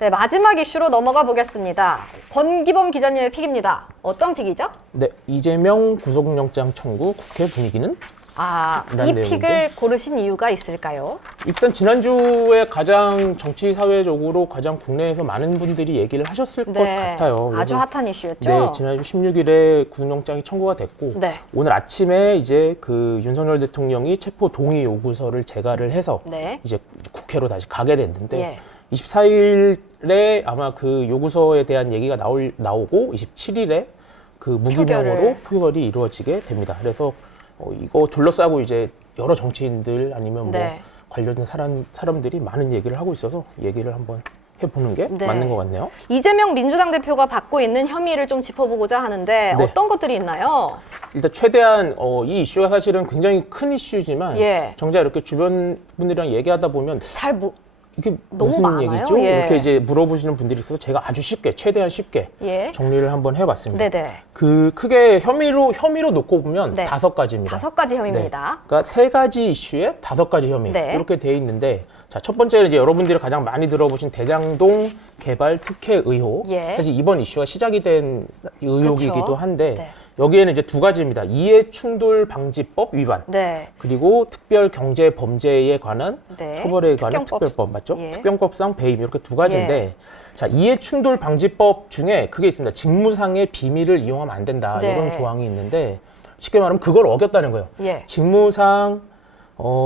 네, 마지막 이슈로 넘어가 보겠습니다. 권기범 기자님의 픽입니다. 어떤 픽이죠? 네, 이재명 구속영장 청구 국회 분위기는? 이 픽을 고르신 이유가 있을까요? 일단 지난주에 가장 정치 사회적으로 가장 국내에서 많은 분들이 얘기를 하셨을 것 같아요. 아주 핫한 이슈였죠. 네, 지난주 16일에 구속영장이 청구가 됐고 네. 오늘 아침에 이제 그 윤석열 대통령이 체포 동의 요구서를 제가를 해서 네. 이제 국회로 다시 가게 됐는데 예. 24일에 아마 그 요구서에 대한 얘기가 나오고 27일에 그 무기명으로 표결이 이루어지게 됩니다. 그래서 이거 둘러싸고 이제 여러 정치인들 아니면 뭐 관련된 사람들이 많은 얘기를 하고 있어서 얘기를 한번 해보는 게 맞는 것 같네요. 이재명 민주당 대표가 받고 있는 혐의를 좀 짚어보고자 하는데 어떤 것들이 있나요? 일단 최대한 이 이슈가 사실은 굉장히 큰 이슈지만 정작 이렇게 주변 분들이랑 얘기하다 보면 이게 너무 무슨 많아요? 얘기죠? 이렇게 이제 물어보시는 분들이 있어서 제가 아주 쉽게 최대한 쉽게 정리를 한번 해봤습니다. 네네. 그 크게 혐의로 놓고 보면 5가지입니다. 5가지 혐의입니다. 그러니까 3가지 이슈에 5가지 혐의 이렇게 돼 있는데 자, 첫 번째는 이제 여러분들이 가장 많이 들어보신 대장동 개발 특혜 의혹. 사실 이번 이슈가 시작이 된 의혹이기도 한데 여기에는 이제 2가지입니다. 이해충돌방지법 위반, 그리고 특별경제범죄에 관한 처벌에 관한 특별법 맞죠? 특경법상 배임 이렇게 2가지인데 자, 이해충돌방지법 중에 그게 있습니다. 직무상의 비밀을 이용하면 안 된다 이런 조항이 있는데 쉽게 말하면 그걸 어겼다는 거예요.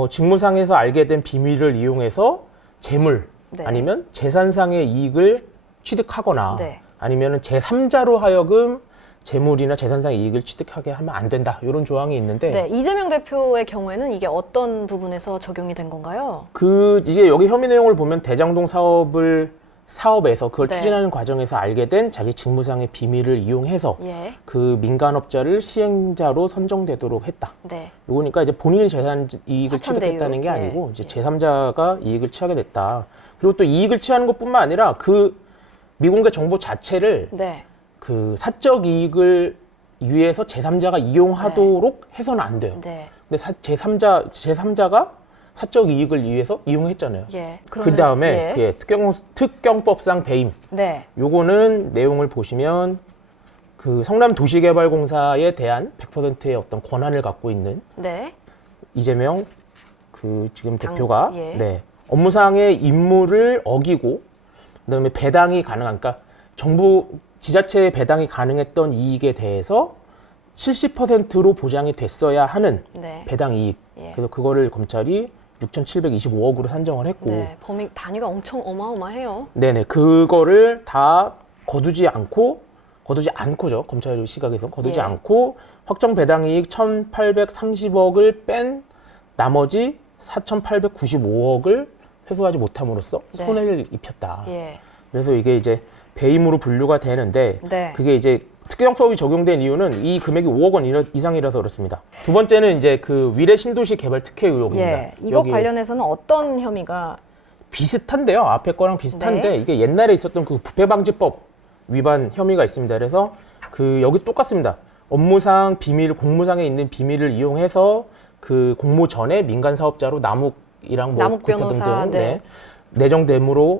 직무상에서 알게 된 비밀을 이용해서 재물 아니면 재산상의 이익을 취득하거나 아니면 제3자로 하여금 재물이나 재산상의 이익을 취득하게 하면 안 된다. 이런 조항이 있는데 이재명 대표의 경우에는 이게 어떤 부분에서 적용이 된 건가요? 이제 여기 혐의 내용을 보면 대장동 사업에서 그걸 추진하는 과정에서 알게 된 자기 직무상의 비밀을 이용해서 그 민간업자를 시행자로 선정되도록 했다. 요거니까 이제 본인이 재산 이익을 취득했다는 게 아니고 이제 제3자가 이익을 취하게 됐다. 그리고 또 이익을 취하는 것뿐만 아니라 그 미공개 정보 자체를 그 사적 이익을 위해서 제3자가 이용하도록 해서는 안 돼요. 근데 제3자가 사적 이익을 위해서 이용했잖아요. 그 다음에 특경법상 배임. 요거는 내용을 보시면 그 성남도시개발공사에 대한 100%의 어떤 권한을 갖고 있는 이재명 그 지금 대표가 업무상의 임무를 어기고 그다음에 배당이 가능한 그러니까 정부 지자체에 배당이 가능했던 이익에 대해서 70%로 보장이 됐어야 하는 배당 이익. 그래서 그거를 검찰이 6,725억으로 산정을 했고 범위 단위가 엄청 어마어마해요. 네네. 그거를 다 거두지 않고죠. 검찰 시각에서 거두지 않고 확정 배당 이익 1,830억을 뺀 나머지 4,895억을 회수하지 못함으로써 손해를 입혔다. 그래서 이게 이제 배임으로 분류가 되는데 그게 이제 특경법이 적용된 이유는 이 금액이 5억 원 이상이라서 그렇습니다. 두 번째는 이제 그 위례 신도시 개발 특혜 의혹입니다. 이것 관련해서는 어떤 혐의가 비슷한데요. 앞에 거랑 비슷한데 이게 옛날에 있었던 그 부패방지법 위반 혐의가 있습니다. 그래서 그 여기 똑같습니다. 업무상 비밀, 공무상에 있는 비밀을 이용해서 그 공모 전에 민간 사업자로 남욱 변호사 등등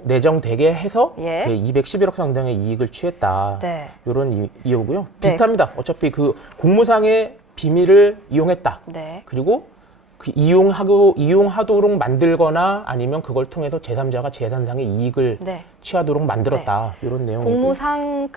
내정되게 해서 211억 상당의 이익을 취했다. 이런 이유고요. 비슷합니다. 어차피 그 공무상의 비밀을 이용했다. 그리고 그 이용하도록 만들거나 아니면 그걸 통해서 제3자가 재산상의 이익을 취하도록 만들었다. 이런 내용. 공무상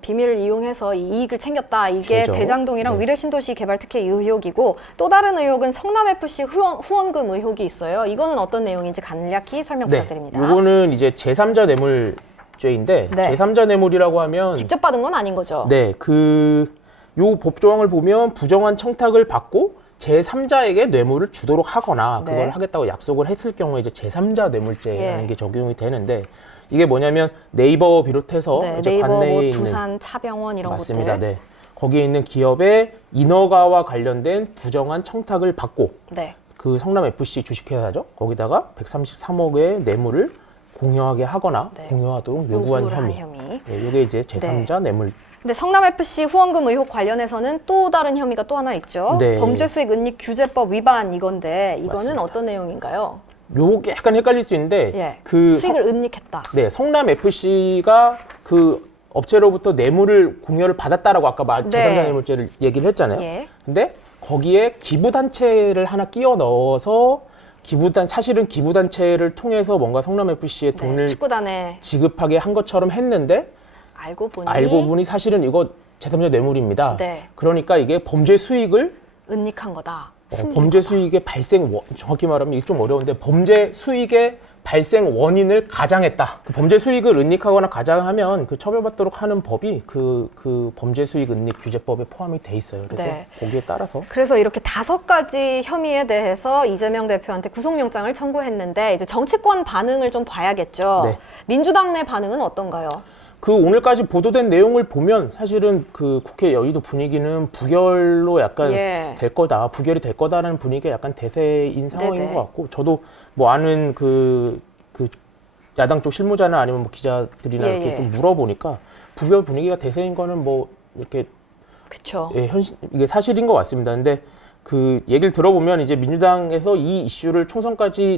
비밀을 이용해서 이익을 챙겼다. 이게 대장동이랑 위례 신도시 개발 특혜 의혹이고 또 다른 의혹은 성남FC 후원금 의혹이 있어요. 이거는 어떤 내용인지 간략히 설명 부탁드립니다. 이거는 이제 제3자 뇌물죄인데 제3자 뇌물이라고 하면 직접 받은 건 아닌 거죠. 요 법조항을 보면 부정한 청탁을 받고 제3자에게 뇌물을 주도록 하거나 그걸 하겠다고 약속을 했을 경우에 이제 제3자 뇌물죄라는 게 적용이 되는데 이게 뭐냐면 네이버 비롯해서 이제 네이버, 관내에 있는 두산, 차병원 이런 맞습니다. 곳들. 거기에 있는 기업의 인허가와 관련된 부정한 청탁을 받고 그 성남FC 주식회사죠. 거기다가 133억의 뇌물을 공여하게 하거나 공여하도록 요구한 혐의. 이게 이제 제3자 뇌물. 근데 성남FC 후원금 의혹 관련해서는 또 다른 혐의가 또 하나 있죠. 범죄수익 은닉 규제법 위반 이건데 이거는 맞습니다. 어떤 내용인가요? 요게 약간 헷갈릴 수 있는데 예. 그 수익을 은닉했다. 네, 성남 FC가 그 업체로부터 뇌물을 공여를 받았다라고 아까 네. 제3자 뇌물죄를 얘기를 했잖아요. 예. 근데 거기에 기부단체를 하나 끼워 넣어서 사실은 기부단체를 통해서 뭔가 성남 FC에 네. 돈을 축구단에 지급하게 한 것처럼 했는데 알고 보니 사실은 이거 제3자 뇌물입니다. 네. 그러니까 이게 범죄 수익을 은닉한 거다. 범죄 수익의 발생 정확히 말하면 이게 좀 어려운데 범죄 수익의 발생 원인을 가장했다. 그 범죄 수익을 은닉하거나 가장하면 그 처벌받도록 하는 법이 그 범죄 수익 은닉 규제법에 포함이 돼 있어요. 그래서 네. 거기에 따라서 그래서 이렇게 5가지 혐의에 대해서 이재명 대표한테 구속영장을 청구했는데 이제 정치권 반응을 좀 봐야겠죠. 네. 민주당 내 반응은 어떤가요? 그 오늘까지 보도된 내용을 보면 사실은 그 국회 여의도 분위기는 부결로 약간 예. 될 거다, 부결이 될 거다라는 분위기가 약간 대세인 상황인 네네. 것 같고 저도 뭐 아는 그 야당 쪽 실무자나 아니면 뭐 기자들이나 예, 이렇게 예. 좀 물어보니까 부결 분위기가 대세인 거는 뭐 이렇게 그쵸. 예, 이게 사실인 것 같습니다. 근데 그 얘기를 들어보면 이제 민주당에서 이 이슈를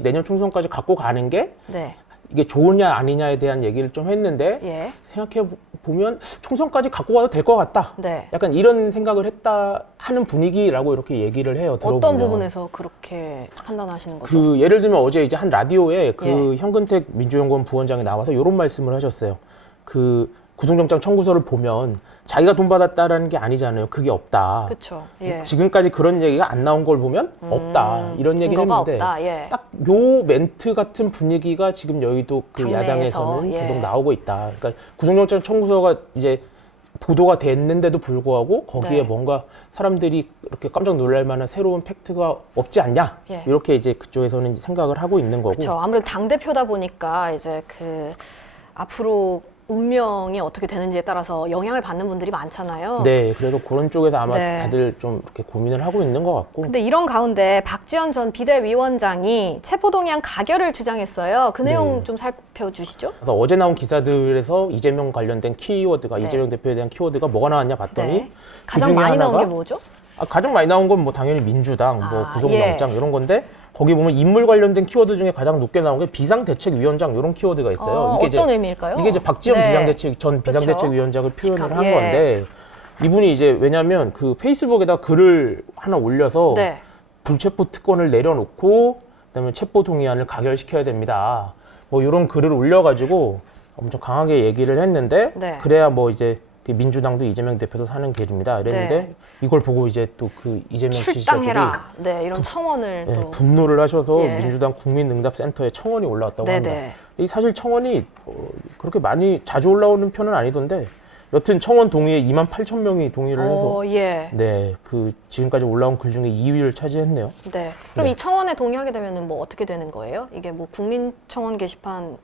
내년 총선까지 갖고 가는 게 네. 이게 좋으냐 아니냐에 대한 얘기를 좀 했는데 예. 생각해 보면 총선까지 갖고 가도 될 것 같다. 네. 약간 이런 생각을 했다 하는 분위기라고 이렇게 얘기를 해요. 들어보면. 어떤 부분에서 그렇게 판단하시는 거죠? 그 예를 들면 어제 이제 한 라디오에 그 예. 현근택 민주연구원 부원장이 나와서 이런 말씀을 하셨어요. 그 구속영장 청구서를 보면 자기가 돈 받았다라는 게 아니잖아요. 그게 없다. 그렇죠. 예. 지금까지 그런 얘기가 안 나온 걸 보면 없다. 이런 얘기를 증거가 했는데 없다. 예. 딱 요 멘트 같은 분위기가 지금 여의도 그 당내에서, 야당에서는 예. 계속 나오고 있다. 그러니까 구속영장 청구서가 이제 보도가 됐는데도 불구하고 거기에 네. 뭔가 사람들이 이렇게 깜짝 놀랄 만한 새로운 팩트가 없지 않냐. 예. 이렇게 이제 그쪽에서는 이제 생각을 하고 있는 거고. 그렇죠. 아무래도 당 대표다 보니까 이제 그 앞으로 운명이 어떻게 되는지에 따라서 영향을 받는 분들이 많잖아요. 네, 그래서 그런 쪽에서 아마 네. 다들 좀 이렇게 고민을 하고 있는 것 같고. 근데 이런 가운데 박지원 전 비대위원장이 체포동의안 가결을 주장했어요. 그 내용 네. 좀 살펴주시죠. 그래서 어제 나온 기사들에서 이재명 관련된 키워드가 네. 이재명 대표에 대한 키워드가 뭐가 나왔냐 봤더니 네. 가장 그중에 많이 나온 하나가 게 뭐죠? 가장 많이 나온 건 뭐 당연히 민주당, 뭐 아, 구속영장 이런 건데 거기 보면 인물 관련된 키워드 중에 가장 높게 나온 게 비상대책위원장 이런 키워드가 있어요. 이게 어떤 이제, 의미일까요? 이게 이제 박지원 네. 전 그쵸. 비상대책위원장을 표현을 한 예. 건데 이분이 이제 왜냐하면 그 페이스북에다 글을 하나 올려서 네. 불체포 특권을 내려놓고 그다음에 체포 동의안을 가결시켜야 됩니다. 뭐 이런 글을 올려가지고 엄청 강하게 얘기를 했는데 네. 그래야 뭐 이제 그 민주당도 이재명 대표도 사는 길입니다. 이랬는데 네. 이걸 보고 이제 또 그 이재명 지지자들이 출당해라. 네, 이런 청원을 네, 또. 분노를 하셔서 예. 민주당 국민응답센터에 청원이 올라왔다고 네네. 합니다. 이 사실 청원이 그렇게 많이 자주 올라오는 편은 아니던데 여튼 청원 동의에 28,000명이 동의를 해서 예. 네, 그 지금까지 올라온 글 중에 2위를 차지했네요. 네. 그럼 네. 이 청원에 동의하게 되면은 뭐 어떻게 되는 거예요? 이게 뭐 국민청원 게시판 뭐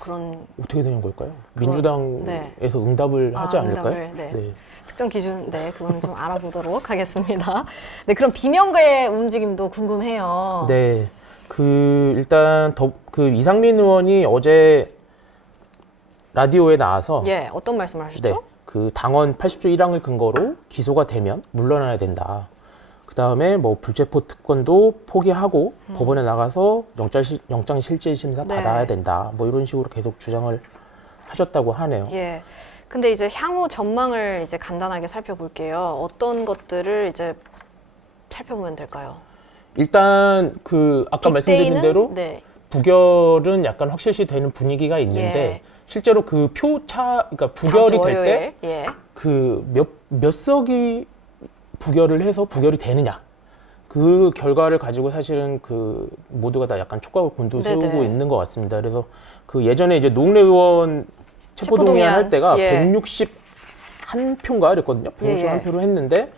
그런 어떻게 되는 걸까요? 그건- 민주당에서 응답을 하지 않을까요? 응답을, 네. 특정 기준, 네, 그건 좀 알아보도록 하겠습니다. 네, 그럼 비명계의 움직임도 궁금해요. 네, 일단 그 이상민 의원이 어제 라디오에 나와서 예, 어떤 말씀을 하셨죠? 네, 그 당원 80조 1항을 근거로 기소가 되면 물러나야 된다. 그 다음에 뭐 불체포 특권도 포기하고 법원에 나가서 영장 실질 심사 네. 받아야 된다. 뭐 이런 식으로 계속 주장을 하셨다고 하네요. 예. 근데 이제 향후 전망을 이제 간단하게 살펴볼게요. 어떤 것들을 이제 살펴보면 될까요? 일단 그 아까 말씀드린 빅데이는? 대로 네. 부결은 약간 확실시 되는 분위기가 있는데 예. 실제로 그 표차, 그러니까 다음 부결이 주 될 때 월요일. 예. 그 몇 석이 부결을 해서 부결이 되느냐. 그 결과를 가지고 사실은 그 모두가 다 약간 촉각을 곤두세우고 네네. 있는 것 같습니다. 그래서 그 예전에 이제 노웅래 의원 체포동의안 할 때가 예. 161표인가 그랬거든요. 161표로 했는데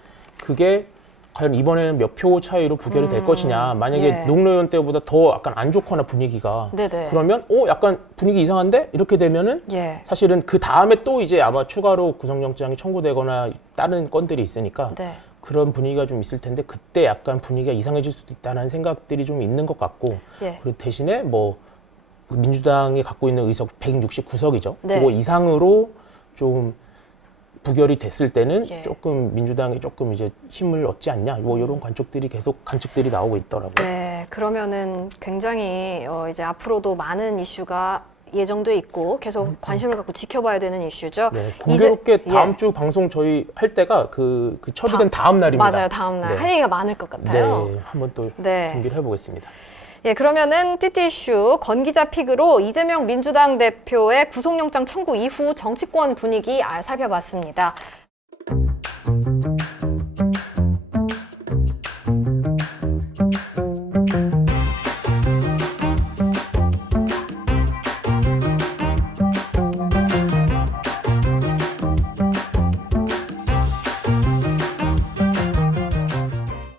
그게 과연 이번에는 몇 표 차이로 부결이 될 것이냐. 만약에 예. 노웅래 의원 때보다 더 약간 안 좋거나 분위기가 네네. 그러면 약간 분위기 이상한데? 이렇게 되면은 예. 사실은 그 다음에 또 이제 아마 추가로 구속영장이 청구되거나 다른 건들이 있으니까 네. 그런 분위기가 좀 있을 텐데 그때 약간 분위기가 이상해질 수도 있다는 생각들이 좀 있는 것 같고 예. 그리고 대신에 뭐 민주당이 갖고 있는 의석 169석이죠. 네. 그거 이상으로 좀 부결이 됐을 때는 예. 조금 민주당이 조금 이제 힘을 얻지 않냐, 뭐 이런 관측들이 나오고 있더라고요. 네, 그러면은 굉장히 이제 앞으로도 많은 이슈가 예정돼 있고 계속 관심을 갖고 지켜봐야 되는 이슈죠. 네, 공교롭게 이제, 다음 주 방송 저희 할 때가 그 처리된 다음 날입니다. 맞아요, 다음 날. 네. 할 얘기가 많을 것 같아요. 네, 한번 또 네. 준비를 해보겠습니다. 예, 그러면은 띠띠 이슈 건기자 픽으로 이재명 민주당 대표의 구속영장 청구 이후 정치권 분위기 살펴봤습니다.